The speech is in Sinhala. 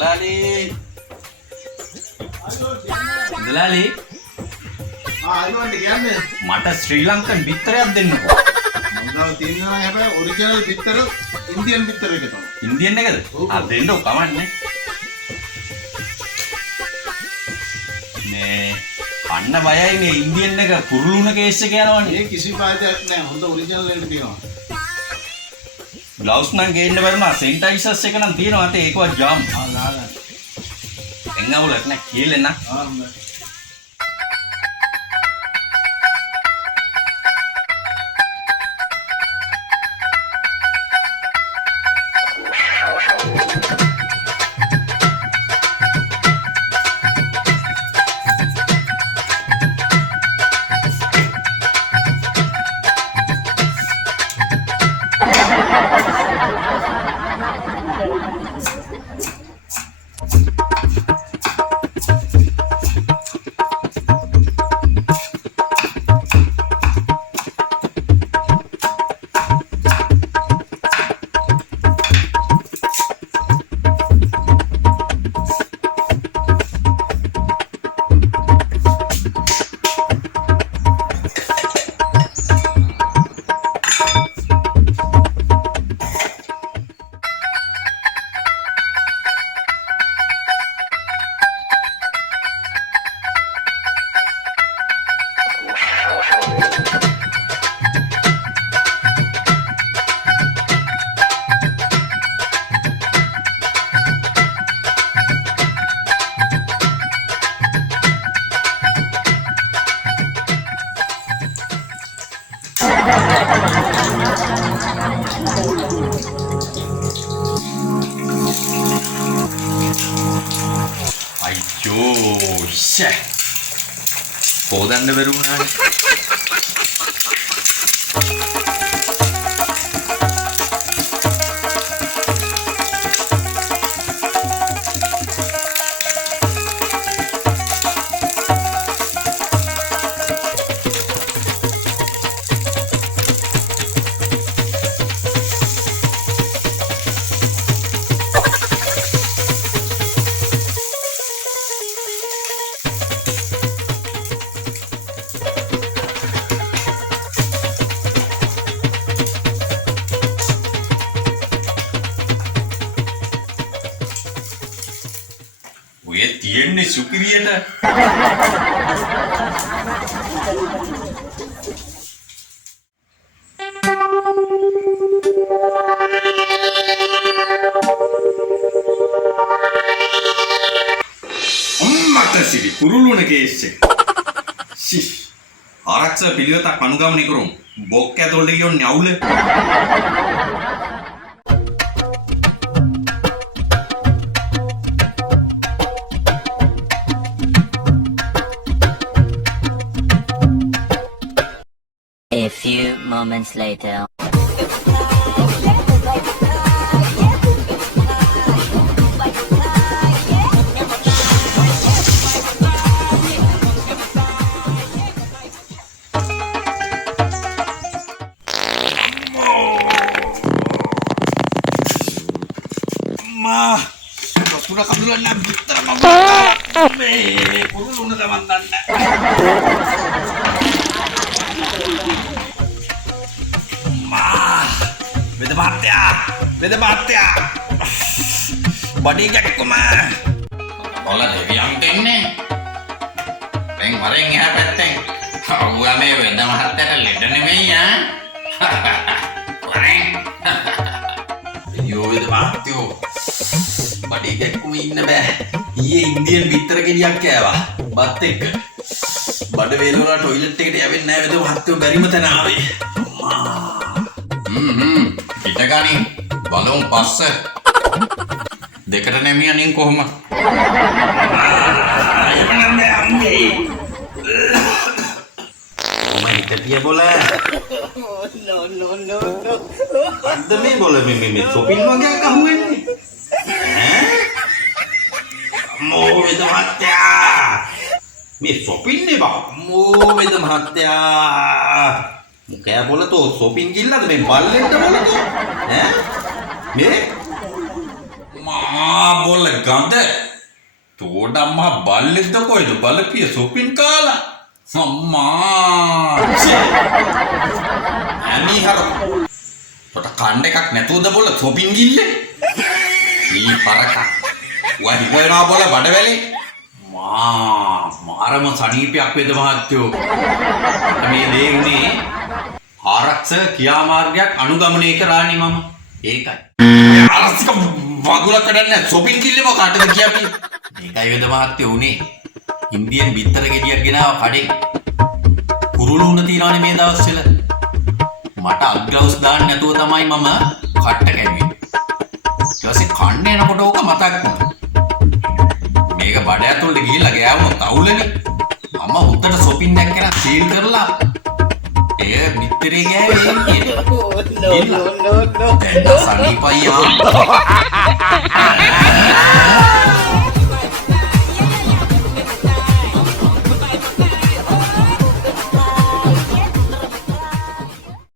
දලාලි දලාලි ආයෙත් කියන්නේ මට ශ්‍රී ලංකන් බිත්තරයක් දෙන්නකෝ. මම දැන් තියෙනවා හැබැයි ඔරිජිනල් බිත්තර ඉන්දියන් බිත්තර එක තමයි. ඉන්දියන් එකද? දෙන්නෝ කවන්නේ. මේ අන්න බයයි මේ ඉන්දියන් එක කුරුළුණ කේස් එක යනවනේ. ඒ කිසි පාදයක් නැහැ. හොඳ ඔරිජිනල් එක තියෙනවා. ග්ලව්ස් නම් ගේන්න බැරුණා. සැනිටයිසර්ස් එක නම් තියෙනවා. අතේ ඒකවත් ජාම්. දාගන්න. එංගවුලක් නෑ කියලා නා. හොඳයි. අයියෝ ෂේ හොදන්න බැරුණානේ. ඔය තියෙන්නේ සුපිරියට. අම්මට සිරි කුරුළුණ කේස් එක. ෂිෂ්. ආරක්ෂක පිළිවෙතක් අනුගමනය කරමු. බොක්ක ඇතුළට ගියොත් අවුල. A few moments later. අම්මා දොස්තර කඳුලන්න බිත්තර මම මේ කුරුළුණ ගමන් දන්න. වෙද මහත්තයා බඩේ ගැටුම ඔල දෙවියන් දෙන්නේ දැන් වරෙන් එහා පැත්තෙන් අවුවා මේ වෙද මහත්තයාට ලෙඩ නෙමෙයි වරෙන් අයියෝ වෙද මහත්තයෝ බඩේ ගැටුම ඉන්න බෑ ඊයේ ඉන්දියන් බිත්තර ගෙඩියක් කෑවා බත් එක්ක බඩ වේලවල ටොයිලට් එකට යවෙන්නේ නැහැ වෙද මහත්තයෝ බැරිම තැන ආවේ පිටගනි බලමු පස්ස දෙකට නැමියනින් කොහොම අයමනම්මේ අම්මේ ඔමයි හිටිය බොල no අද මේ බොල මේ සොපින් වගේක් අහුවෙන්නේ ඈ අම්මෝ වෙද මහත්තයා මේ සොපින් නේ බා අම්මෝ වෙද මහත්තයා मुकया बोला तो शॉपिंग किल्ला तो मैं बाल लेता बोला तो हैं मैं माँ බොල්ල ගඳ. තෝඩ අම්මා බල්ලෙක්ද කොයිද බලපිය සොපින් කාලා. අම්මා. අනිහර. පොට කණ්ඩ එකක් නැතුවද බොල්ල සොපින් ගිල්ලේ. ඊ පරක. වහි වෙනවා බොල්ල බඩවැලේ. මාරම සනීපයක් වේද මහත්තයෝ. මේ දේ උනේ ආරක්ෂක ක්‍රියාමාර්ගයක් අනුගමනය කරානි මම. ඒකයි. ආරක්ෂක වගුල කඩන්න සොපින් කිල්ලේ මොකටද කියපි. මේකයි වේද මහත්තයෝ උනේ. ඉන්දියන් බිත්තර ගෙඩියක් ගෙනාව කඩේ. කුරුළු උණ තියනවානේ මේ දවස්වල. මට අග්ලවුස් දාන්න නැතුව තමයි මම කට්ට කැඩුවේ. ඊට පස්සේ කන්නේ යනකොට ඕක මතක් වුණා. මේක බඩ ඇතුළට ගිහිල්ලා ගෑවුනොත් අවුලනේ. මම හොද්දට සොපින් දැක්කන සීල් කරලා ඒ මිත්‍රේ ගෑවේ No. සනීපයියා